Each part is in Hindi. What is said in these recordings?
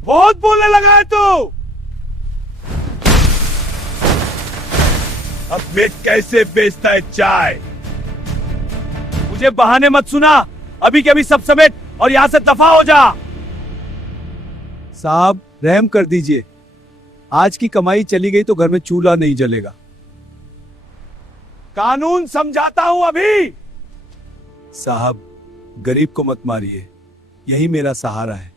बहुत बोलने लगा है तू। अब मैं कैसे बेचता है चाय? मुझे बहाने मत सुना, अभी के अभी सब समेट और यहां से दफा हो जा। साहब रहम कर दीजिए, आज की कमाई चली गई तो घर में चूल्हा नहीं जलेगा। कानून समझाता हूं अभी। साहब गरीब को मत मारिए, यही मेरा सहारा है।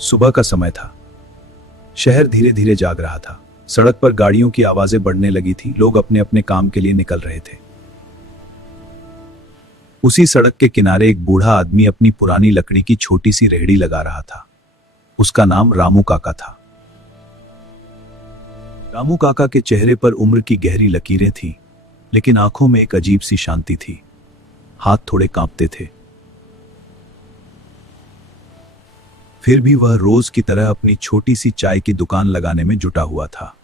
सुबह का समय था। शहर धीरे धीरे जाग रहा था। सड़क पर गाड़ियों की आवाजें बढ़ने लगी थी। लोग अपने अपने काम के लिए निकल रहे थे। उसी सड़क के किनारे एक बूढ़ा आदमी अपनी पुरानी लकड़ी की छोटी सी रेहड़ी लगा रहा था। उसका नाम रामू काका था। रामू काका के चेहरे पर उम्र की गहरी लकीरें थीं, लेकिन आंखों में एक अजीब सी शांति थी। हाथ थोड़े कांपते थे। फिर भी वह रोज की तरह अपनी छोटी सी चाय की दुकान लगाने में जुटा हुआ था।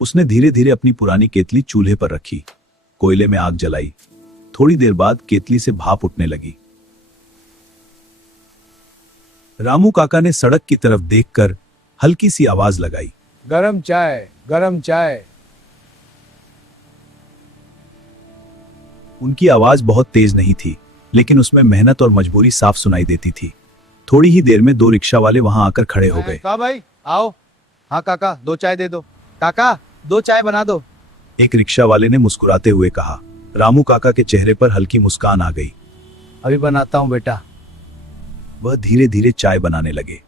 उसने धीरे धीरे अपनी पुरानी केतली चूल्हे पर रखी, कोयले में आग जलाई। थोड़ी देर बाद केतली से भाप उठने लगी। रामू काका ने सड़क की तरफ देखकर हल्की सी आवाज लगाई, गरम चाय, गरम चाय। उनकी आवाज बहुत तेज नहीं थी, लेकिन उसमें मेहनत और मजबूरी साफ सुनाई देती थी। थोड़ी ही देर में दो रिक्शा वाले वहां आकर खड़े हो गए। कहा भाई आओ। हाँ काका, दो चाय दे दो। काका दो चाय बना दो। एक रिक्शा वाले ने मुस्कुराते हुए कहा। रामू काका के चेहरे पर हल्की मुस्कान आ गई। अभी बनाता हूँ बेटा। वह धीरे धीरे चाय बनाने लगे।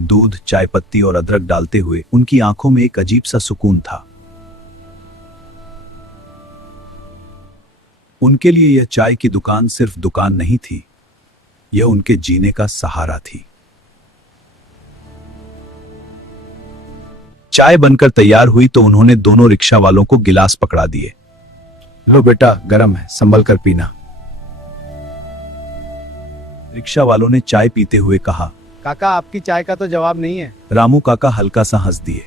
दूध, चाय पत्ती और अदरक डालते हुए उनकी आंखों में एक अजीब सा सुकून था। उनके लिए यह चाय की दुकान सिर्फ दुकान नहीं थी, यह उनके जीने का सहारा थी। चाय बनकर तैयार हुई तो उन्होंने दोनों रिक्शा वालों को गिलास पकड़ा दिए। लो बेटा, गरम है, संभल कर पीना। रिक्शा वालों ने चाय पीते हुए कहा, काका आपकी चाय का तो जवाब नहीं है। रामू काका हल्का सा हंस दिए।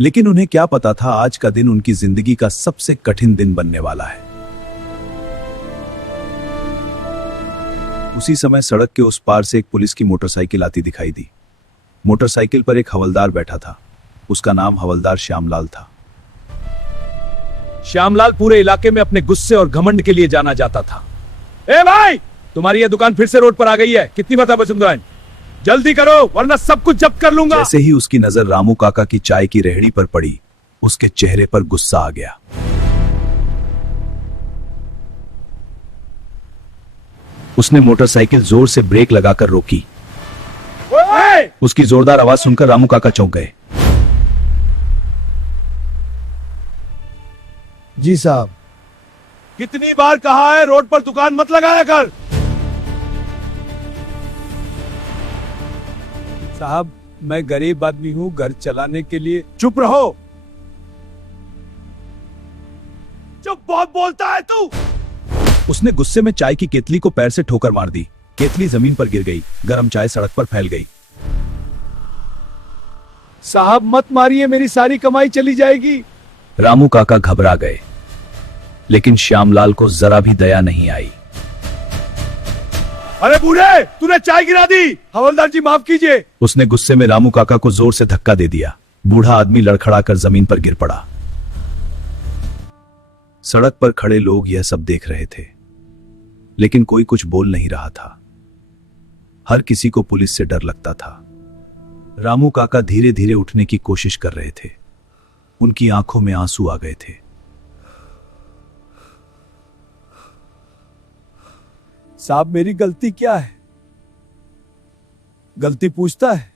लेकिन उन्हें क्या पता था, आज का दिन उनकी जिंदगी का सबसे कठिन दिन बनने वाला है। उसी समय सड़क के उस पार से एक पुलिस की मोटरसाइकिल आती दिखाई दी। मोटरसाइकिल पर एक हवलदार बैठा था। उसका नाम हवलदार श्यामलाल था। श्यामलाल पूरे इलाके में अपने गुस्से और घमंड के लिए जाना जाता था। ए भाई, तुम्हारी यह दुकान फिर से रोड पर आ गई है, कितनी मरतबा समझाएं? जल्दी करो वरना सब कुछ जब्त कर लूंगा। जैसे ही उसकी नजर रामू काका की चाय की रेहड़ी पर पड़ी, उसके चेहरे पर गुस्सा आ गया। उसने मोटरसाइकिल जोर से ब्रेक लगाकर रोकी। उसकी जोरदार आवाज सुनकर रामू काका चौंक गए। जी साहब। कितनी बार कहा है रोड पर दुकान मत लगाया कर। साहब मैं गरीब आदमी हूँ, घर चलाने के लिए। चुप रहो। चुप, बहुत बोलता है तू। उसने गुस्से में चाय की केतली को पैर से ठोकर मार दी। केतली जमीन पर गिर गई। गरम चाय सड़क पर फैल गई। साहब मत मारिए, मेरी सारी कमाई चली जाएगी। रामू काका घबरा गए, लेकिन श्यामलाल को जरा भी दया नहीं आई। अरे बूढ़े, तूने चाय गिरा दी। हवलदार जी माफ कीजिए। उसने गुस्से में रामू काका को जोर से धक्का दे दिया। बूढ़ा आदमी लड़खड़ाकर जमीन पर गिर पड़ा। सड़क पर खड़े लोग यह सब देख रहे थे, लेकिन कोई कुछ बोल नहीं रहा था। हर किसी को पुलिस से डर लगता था। रामू काका धीरे धीरे उठने की कोशिश कर रहे थे। उनकी आंखों में आंसू आ गए थे। साहब मेरी गलती क्या है? गलती पूछता है।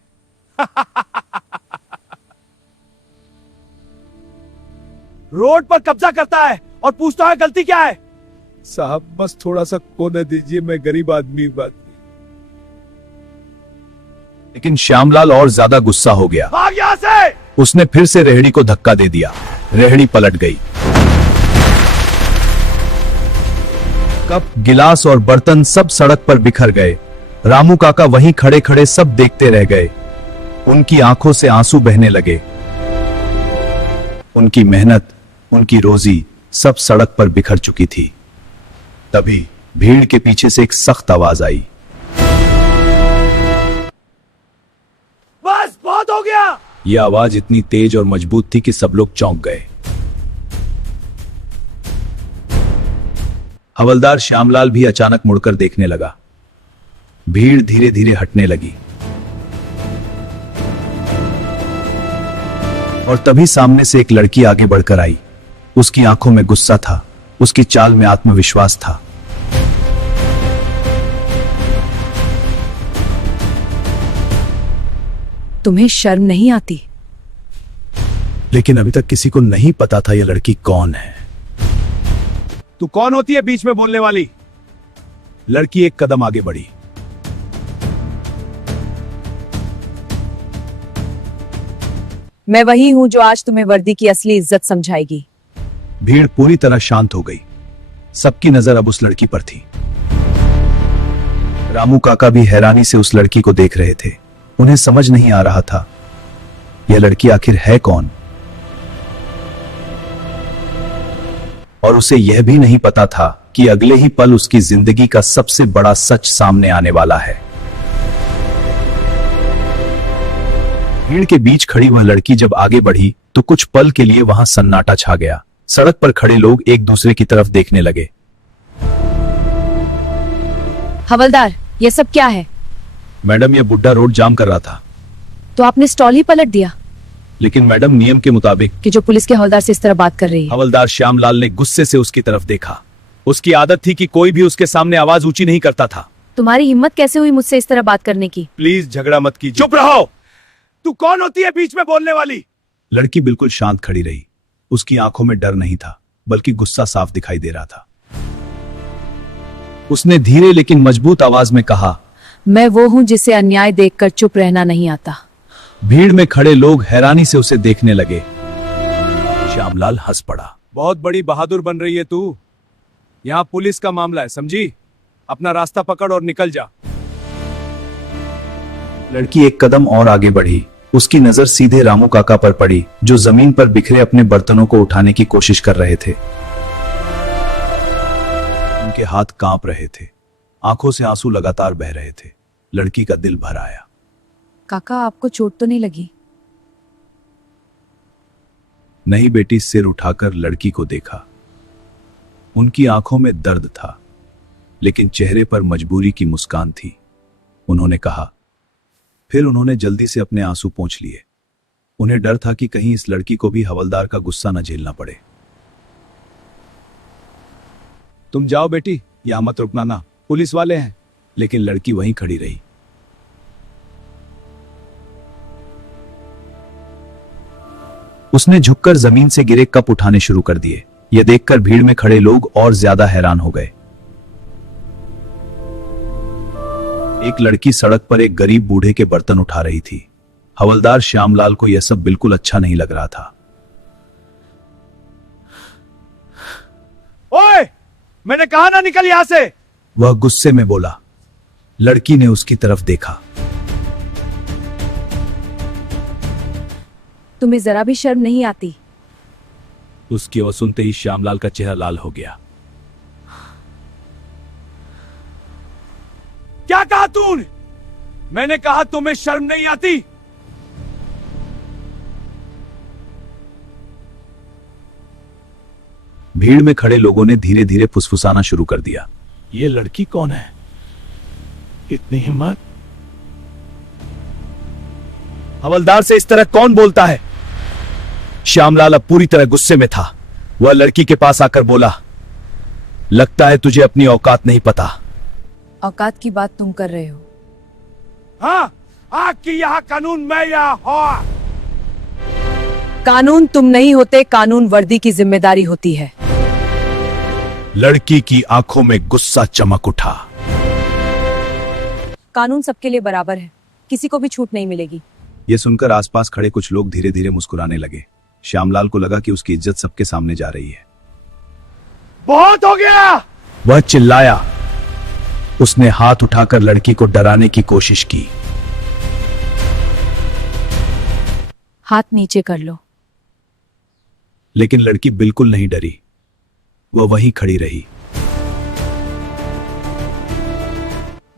रोड पर कब्जा करता है और पूछता है गलती क्या है। साहब बस थोड़ा सा कोने दीजिए, मैं गरीब आदमी बात। लेकिन श्यामलाल और ज्यादा गुस्सा हो गया। भाग यहां से। उसने फिर से रेहड़ी को धक्का दे दिया। रेहड़ी पलट गई। कप, गिलास और बर्तन सब सड़क पर बिखर गए। रामू काका वहीं खड़े खड़े सब देखते रह गए। उनकी आंखों से आंसू बहने लगे। उनकी मेहनत, उनकी रोजी सब सड़क पर बिखर चुकी थी। तभी भीड़ के पीछे से एक सख्त आवाज आई। बस बहुत हो गया। यह आवाज इतनी तेज और मजबूत थी कि सब लोग चौंक गए। हवलदार श्यामलाल भी अचानक मुड़कर देखने लगा। भीड़ धीरे धीरे हटने लगी और तभी सामने से एक लड़की आगे बढ़कर आई। उसकी आंखों में गुस्सा था, उसकी चाल में आत्मविश्वास था। तुम्हें शर्म नहीं आती? लेकिन अभी तक किसी को नहीं पता था यह लड़की कौन है। तू कौन होती है बीच में बोलने वाली? लड़की एक कदम आगे बढ़ी। मैं वही हूं जो आज तुम्हें वर्दी की असली इज्जत समझाएगी। भीड़ पूरी तरह शांत हो गई। सबकी नजर अब उस लड़की पर थी। रामू काका भी हैरानी से उस लड़की को देख रहे थे। उन्हें समझ नहीं आ रहा था यह लड़की आखिर है कौन, और उसे यह भी नहीं पता था कि अगले ही पल उसकी जिंदगी का सबसे बड़ा सच सामने आने वाला है। भीड़ के बीच खड़ी वह लड़की जब आगे बढ़ी तो कुछ पल के लिए वहां सन्नाटा छा गया। सड़क पर खड़े लोग एक दूसरे की तरफ देखने लगे। हवलदार, यह सब क्या है? मैडम, यह बुड्ढा रोड जाम कर रहा था। तो आपने स्टॉल ही पलट दिया? लेकिन मैडम, नियम के मुताबिक। कि जो पुलिस के हवलदार से इस तरह बात कर रही है। हवलदार श्यामलाल ने गुस्से से उसकी तरफ देखा। उसकी आदत थी कि कोई भी उसके सामने आवाज ऊंची नहीं करता था। तुम्हारी हिम्मत कैसे हुई मुझसे इस तरह बात करने की? प्लीज झगड़ा मत कीजिए। चुप रहो। तू कौन होती है बीच में बोलने वाली? लड़की बिल्कुल शांत खड़ी रही। उसकी आंखों में डर नहीं था, बल्कि गुस्सा साफ दिखाई दे रहा था। उसने धीरे लेकिन मजबूत आवाज में कहा, मैं वो हूं जिसे अन्याय देखकर चुप रहना नहीं आता। भीड़ में खड़े लोग हैरानी से उसे देखने लगे। श्यामलाल हंस पड़ा। बहुत बड़ी बहादुर बन रही है तू। यहां पुलिस का मामला है, समझी? अपना रास्ता पकड़ और निकल जा। लड़की एक कदम और आगे बढ़ी। उसकी नजर सीधे रामू काका पर पड़ी, जो जमीन पर बिखरे अपने बर्तनों को उठाने की कोशिश कर रहे थे। उनके हाथ कांप रहे थे, आंखों से आंसू लगातार बह रहे थे। लड़की का दिल भर आया। काका, आपको चोट तो नहीं लगी? नहीं बेटी। सिर उठाकर लड़की को देखा। उनकी आंखों में दर्द था, लेकिन चेहरे पर मजबूरी की मुस्कान थी। उन्होंने कहा। फिर उन्होंने जल्दी से अपने आंसू पोंछ लिए। उन्हें डर था कि कहीं इस लड़की को भी हवलदार का गुस्सा न झेलना पड़े। तुम जाओ बेटी, यहां मत रुकना ना, पुलिस वाले हैं। लेकिन लड़की वहीं खड़ी रही। उसने झुककर जमीन से गिरे कप उठाने शुरू कर दिए। यह देखकर भीड़ में खड़े लोग और ज्यादा हैरान हो गए। एक लड़की सड़क पर एक गरीब बूढ़े के बर्तन उठा रही थी। हवलदार श्यामलाल को यह सब बिल्कुल अच्छा नहीं लग रहा था। ओए, मैंने कहा ना निकल यहां से। वह गुस्से में बोला। लड़की ने उसकी तरफ देखा। तुम्हें जरा भी शर्म नहीं आती? उसकी आवाज सुनते ही श्यामलाल का चेहरा लाल हो गया। क्या कहा तूने? मैंने कहा तुम्हें शर्म नहीं आती? भीड़ में खड़े लोगों ने धीरे धीरे फुसफुसाना शुरू कर दिया। ये लड़की कौन है? इतनी हिम्मत? हवलदार से इस तरह कौन बोलता है? श्यामलाल अब पूरी तरह गुस्से में था। वह लड़की के पास आकर बोला, लगता है तुझे अपनी औकात नहीं पता। औकात की बात तुम कर रहे हो? हाँ, आग की यहाँ कानून, मैं यहाँ हो। कानून तुम नहीं होते, कानून वर्दी की जिम्मेदारी होती है। लड़की की आंखों में गुस्सा चमक उठा। कानून सबके लिए बराबर है, किसी को भी छूट नहीं मिलेगी। यह सुनकर आसपास खड़े कुछ लोग धीरे धीरे मुस्कुराने लगे। श्यामलाल को लगा कि उसकी इज्जत सबके सामने जा रही है। बहुत हो गया! वह चिल्लाया। उसने हाथ उठाकर लड़की को डराने की कोशिश की। हाथ नीचे कर लो। लेकिन लड़की बिल्कुल नहीं डरी। वह वहीं खड़ी रही।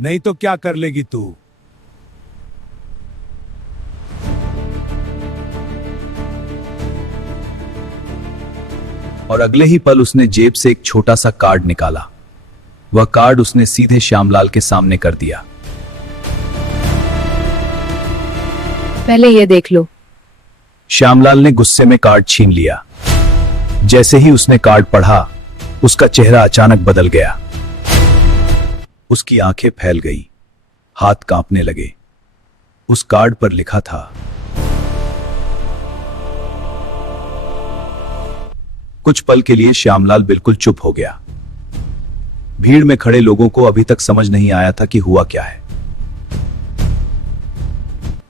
नहीं तो क्या कर लेगी तू? और अगले ही पल उसने जेब से एक छोटा सा कार्ड निकाला। वह कार्ड उसने सीधे श्यामलाल के सामने कर दिया। पहले ये देख लो। श्यामलाल ने गुस्से में कार्ड छीन लिया। जैसे ही उसने कार्ड पढ़ा, उसका चेहरा अचानक बदल गया। उसकी आंखें फैल गई, हाथ कांपने लगे। उस कार्ड पर लिखा था, कुछ पल के लिए श्यामलाल बिल्कुल चुप हो गया। भीड़ में खड़े लोगों को अभी तक समझ नहीं आया था कि हुआ क्या है।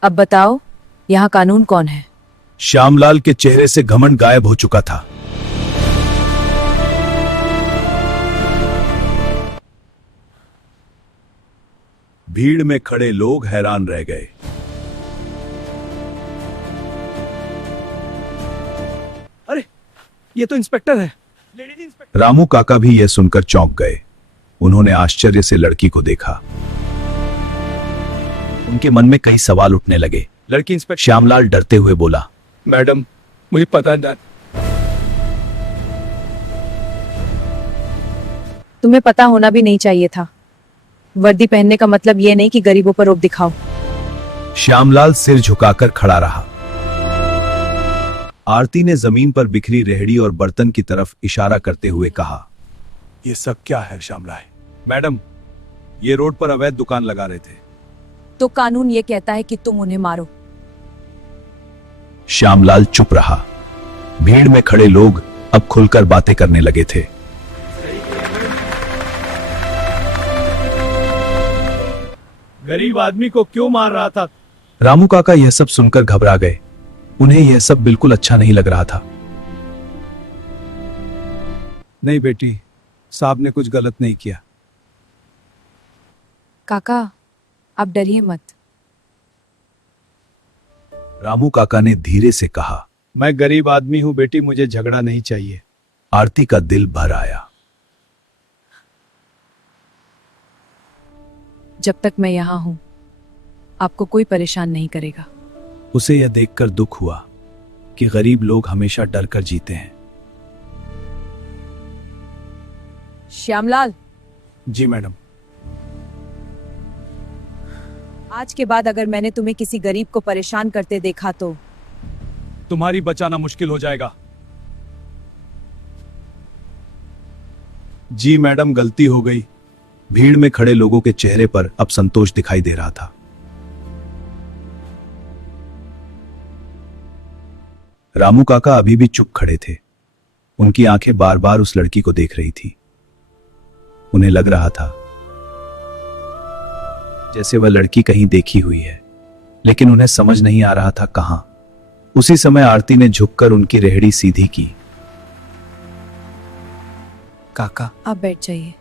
अब बताओ, यहाँ कानून कौन है? श्यामलाल के चेहरे से घमंड गायब हो चुका था। भीड़ में खड़े लोग हैरान रह गए। अरे ये तो इंस्पेक्टर है। रामू काका भी यह सुनकर चौंक गए। उन्होंने आश्चर्य से लड़की को देखा। उनके मन में कई सवाल उठने लगे। लड़की इंस्पेक्टर? श्यामलाल डरते हुए बोला, मैडम मुझे पता नहीं। तुम्हें पता होना भी नहीं चाहिए था। वर्दी पहनने का मतलब ये नहीं कि गरीबों पर रोब दिखाओ। श्यामलाल सिर झुकाकर खड़ा रहा। आरती ने जमीन पर बिखरी रेहड़ी और बर्तन की तरफ इशारा करते हुए कहा, ये सब क्या है श्यामलाल? मैडम, ये रोड पर अवैध दुकान लगा रहे थे। तो कानून ये कहता है कि तुम उन्हें मारो। श्यामलाल चुप रहा। भीड़ में खड़े लोग अब खुलकर बातें करने लगे थे। गरीब आदमी को क्यों मार रहा था? रामू काका यह सब सुनकर घबरा गए। उन्हें यह सब बिल्कुल अच्छा नहीं लग रहा था। नहीं बेटी, साहब ने कुछ गलत नहीं किया। काका, आप डरिए मत। रामू काका ने धीरे से कहा, मैं गरीब आदमी हूं बेटी, मुझे झगड़ा नहीं चाहिए। आरती का दिल भर आया। जब तक मैं यहां हूं, आपको कोई परेशान नहीं करेगा। उसे यह देखकर दुख हुआ कि गरीब लोग हमेशा डर कर जीते हैं। श्यामलाल, जी मैडम। आज के बाद अगर मैंने तुम्हें किसी गरीब को परेशान करते देखा तो तुम्हारी बचाना मुश्किल हो जाएगा। जी मैडम, गलती हो गई। भीड़ में खड़े लोगों के चेहरे पर अब संतोष दिखाई दे रहा था। रामू काका अभी भी चुप खड़े थे। उनकी आंखें बार बार उस लड़की को देख रही थी। उन्हें लग रहा था जैसे वह लड़की कहीं देखी हुई है, लेकिन उन्हें समझ नहीं आ रहा था कहां। उसी समय आरती ने झुककर उनकी रेहड़ी सीधी की। काका। आप बैठ जाइए।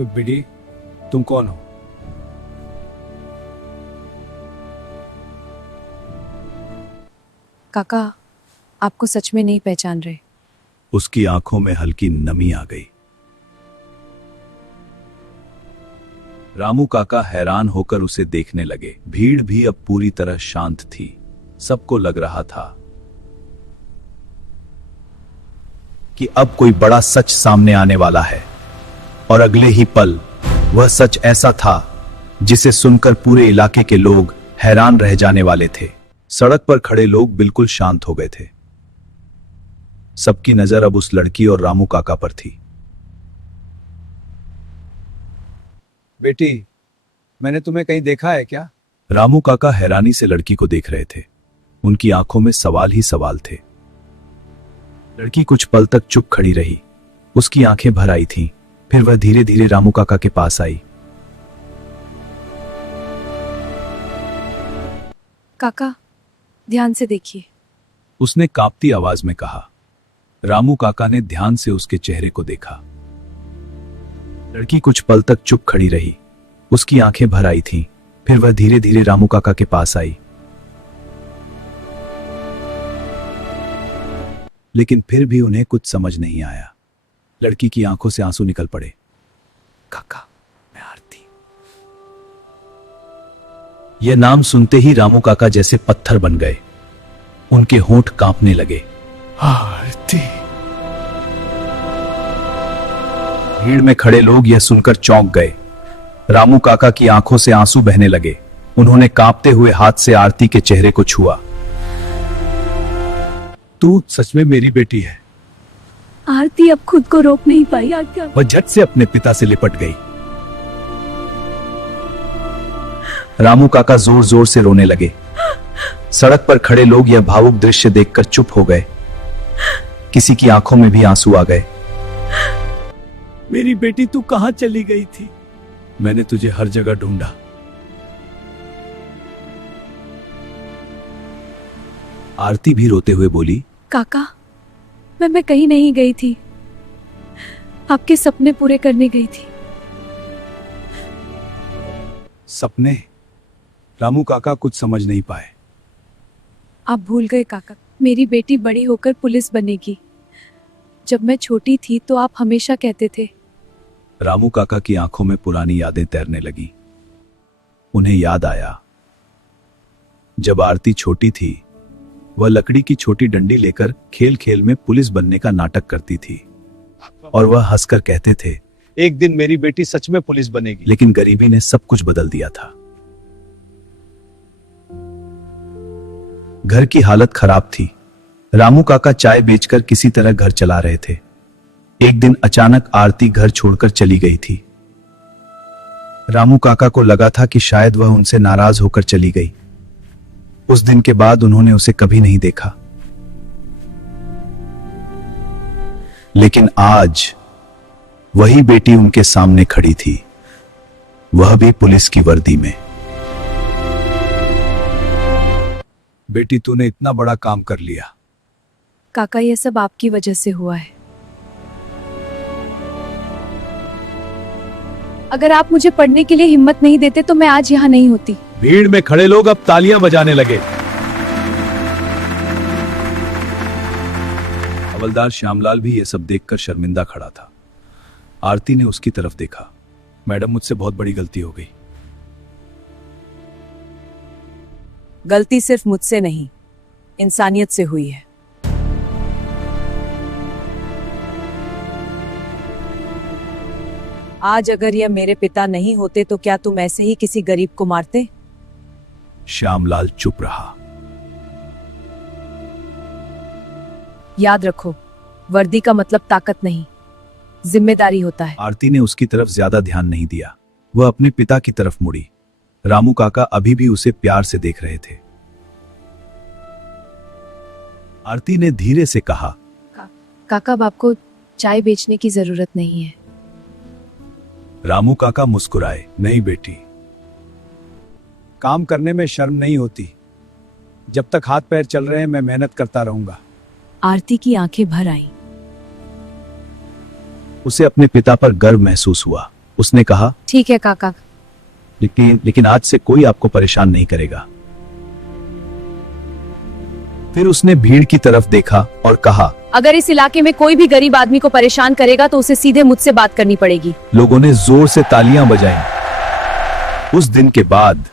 बेटी, तुम कौन हो? काका, आपको सच में नहीं पहचान रहे। उसकी आंखों में हल्की नमी आ गई। रामू काका हैरान होकर उसे देखने लगे। भीड़ भी अब पूरी तरह शांत थी। सबको लग रहा था कि अब कोई बड़ा सच सामने आने वाला है। और अगले ही पल वह सच ऐसा था जिसे सुनकर पूरे इलाके के लोग हैरान रह जाने वाले थे। सड़क पर खड़े लोग बिल्कुल शांत हो गए थे। सबकी नजर अब उस लड़की और रामू काका पर थी। बेटी, मैंने तुम्हें कहीं देखा है क्या? रामू काका हैरानी से लड़की को देख रहे थे। उनकी आंखों में सवाल ही सवाल थे। लड़की कुछ पल तक चुप खड़ी रही। उसकी आंखें भर आई थीं। फिर वह धीरे धीरे रामू काका के पास आई। काका, ध्यान से देखिए। उसने कांपती आवाज में कहा। रामू काका ने ध्यान से उसके चेहरे को देखा। लड़की कुछ पल तक चुप खड़ी रही। उसकी आंखें भर आई थीं। फिर वह धीरे धीरे रामू काका के पास आई। लेकिन फिर भी उन्हें कुछ समझ नहीं आया। लड़की की आंखों से आंसू निकल पड़े। काका, मैं आरती। यह नाम सुनते ही रामू काका जैसे पत्थर बन गए। उनके होंठ कांपने लगे। आरती। भीड़ में खड़े लोग यह सुनकर चौंक गए। रामू काका की आंखों से आंसू बहने लगे। उन्होंने कांपते हुए हाथ से आरती के चेहरे को छुआ। तू सच में मेरी बेटी है। आरती अब खुद को रोक नहीं पाई। आज्ञा। वह झट से अपने पिता से लिपट गई। रामू काका जोर जोर से रोने लगे। सड़क पर खड़े लोग यह भावुक दृश्य देखकर चुप हो गए। किसी की आंखों में भी आंसू आ गए। मेरी बेटी तू कहां चली गई थी? मैंने तुझे हर जगह ढूंढा। आरती भी रोते हुए बोली, काका, मैं कहीं नहीं गई थी। आपके सपने पूरे करने गई थी। सपने? रामू काका कुछ समझ नहीं पाए। आप भूल गए काका, मेरी बेटी बड़ी होकर पुलिस बनेगी। जब मैं छोटी थी तो आप हमेशा कहते थे। रामू काका की आंखों में पुरानी यादें तैरने लगी। उन्हें याद आया, जब आरती छोटी थी वह लकड़ी की छोटी डंडी लेकर खेल खेल में पुलिस बनने का नाटक करती थी और वह हंसकर कहते थे, एक दिन मेरी बेटी सच में पुलिस बनेगी। लेकिन गरीबी ने सब कुछ बदल दिया था। घर की हालत खराब थी। रामू काका चाय बेचकर किसी तरह घर चला रहे थे। एक दिन अचानक आरती घर छोड़कर चली गई थी। रामू काका को लगा था कि शायद वह उनसे नाराज होकर चली गई। उस दिन के बाद उन्होंने उसे कभी नहीं देखा। लेकिन आज वही बेटी उनके सामने खड़ी थी, वह भी पुलिस की वर्दी में। बेटी, तूने इतना बड़ा काम कर लिया। काका, यह सब आपकी वजह से हुआ है। अगर आप मुझे पढ़ने के लिए हिम्मत नहीं देते तो मैं आज यहाँ नहीं होती। भीड़ में खड़े लोग अब तालियां बजाने लगे। हवलदार श्यामलाल भी यह सब देखकर शर्मिंदा खड़ा था। आरती ने उसकी तरफ देखा। मैडम, मुझसे बहुत बड़ी गलती हो गई। गलती सिर्फ मुझसे नहीं, इंसानियत से हुई है। आज अगर यह मेरे पिता नहीं होते तो क्या तुम ऐसे ही किसी गरीब को मारते? श्यामलाल चुप रहा। याद रखो, वर्दी का मतलब ताकत नहीं, जिम्मेदारी होता है। आरती ने उसकी तरफ ज्यादा ध्यान नहीं दिया। वह अपने पिता की तरफ मुड़ी। रामू काका अभी भी उसे प्यार से देख रहे थे। आरती ने धीरे से कहा, काका, अब आपको चाय बेचने की जरूरत नहीं है। रामू काका मुस्कुराए। नहीं बेटी, काम करने में शर्म नहीं होती। जब तक हाथ पैर चल रहे हैं मैं मेहनत करता रहूंगा। आरती की आंखें भर आईं। उसे अपने पिता पर गर्व महसूस हुआ। उसने कहा, ठीक है काका। लेकिन आज से कोई आपको परेशान नहीं करेगा। फिर उसने भीड़ की तरफ देखा और कहा, अगर इस इलाके में कोई भी गरीब आदमी को परेशान करेगा तो उसे सीधे मुझसे बात करनी पड़ेगी। लोगों ने जोर से तालियां बजाईं। उस दिन के बाद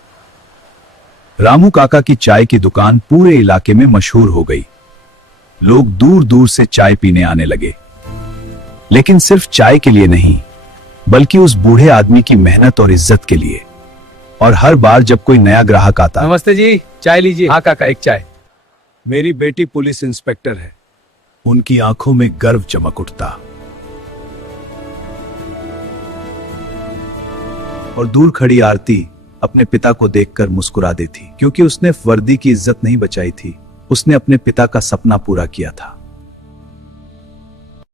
रामू काका की चाय की दुकान पूरे इलाके में मशहूर हो गई। लोग दूर दूर से चाय पीने आने लगे, लेकिन सिर्फ चाय के लिए नहीं, बल्कि उस बूढ़े आदमी की मेहनत और इज्जत के लिए। और हर बार जब कोई नया ग्राहक आता, नमस्ते जी, चाय लीजिए। हाँ काका, एक चाय। मेरी बेटी पुलिस इंस्पेक्टर है। उनकी आंखों में गर्व चमक उठता। और दूर खड़ी आरती अपने पिता को देखकर मुस्कुरा देती, क्योंकि उसने वर्दी की इज्जत नहीं बचाई थी, उसने अपने पिता का सपना पूरा किया था।